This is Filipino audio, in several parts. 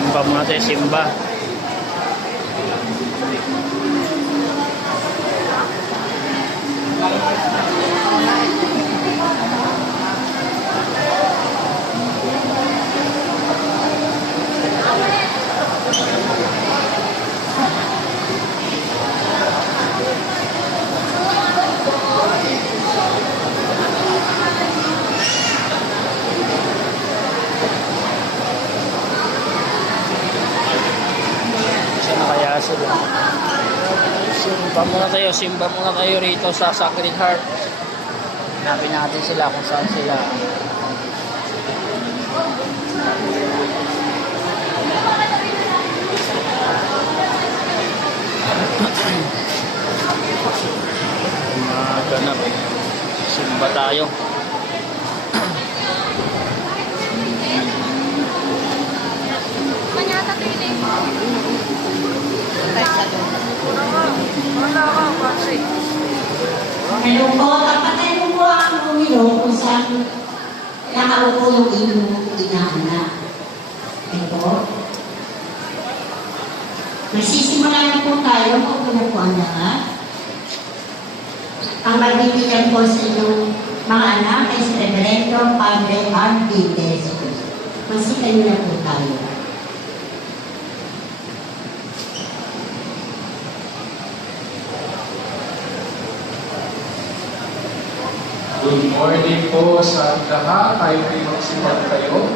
Simba muna tayo, simba. Sila. Simba muna tayo rito sa Sacred Heart. Hanapin natin sila kung saan sila. Maganap. Simba tayo. Hello po, kapatid mo po ang umilo kung saan nakaupo yung inyong inahanap. Ito. Magsisimula na po tayo kung ano po ang lahat. Ang magbibigyan po sa inyong mga anak ay si Reverendo Padre R.D. Jesus. Masikan na po tayo. Good morning po sa lahat. Tayo ay magsimag kayo.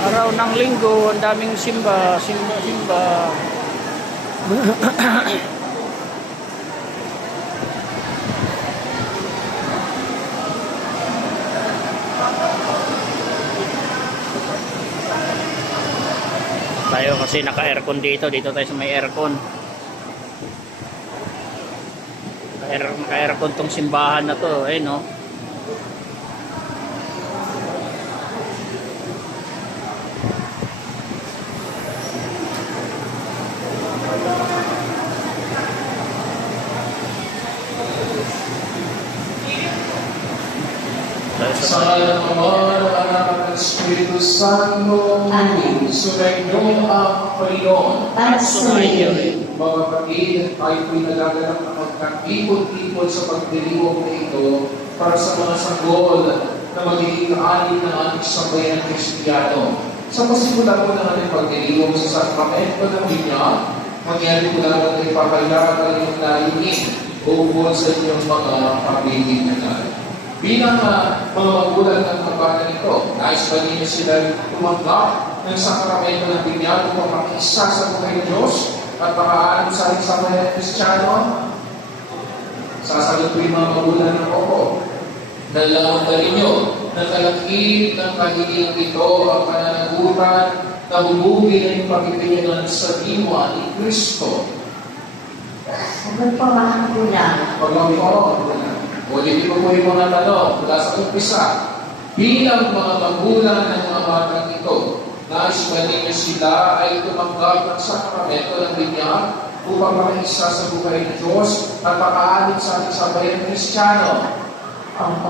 Araw ng linggo, ang daming simba. Tayo kasi naka-aircon dito tayo sa may aircon. Naka-aircon tong simbahan na to, no? Sa ngalan ng Ama, ng Anak at ng Espiritu Santo. Amen. Sumainyo ang Panginoon. At sumayo. Mga kapatid, tayo po'y nagaganap na magkatipon-tipon sa pagdiriwang na ito para sa mga sanggol na magiging kaanin ng ating sambayan Kristiyano. Sa pasimula po ng ating pagdiriwang sa sakramento ng Binyag, mangyari po lang ang ipakailangan ng inyong nainig ukol sa inyong mga pabilihan. Bilang mga magulang ng kabanan ito, nais ba ninyo sila tumanggap ng sakramento ng Binyag upang makisa sa buhay ng Diyos at makaalam sa ating sambayan Kristiyano? Sasagot po yung mga magulang ng opo. Nalaman na ninyo na kalakip ng kahilingan ito ang pananagutan na hubugin ang pagpipinyanan sa diwa ni Kristo. Sagot po mga magulang. Pagkakulang. Ulitin ko po yung mga tanong mula sa umpisa. Bilang mga magulang ng mga batang ito, nais ba ninyo sila ay tumanggap ng sakramento ng Binyag upang makaisa sa buhay ng Diyos at makaalim sa ating sambayan Kristiyano? Opo.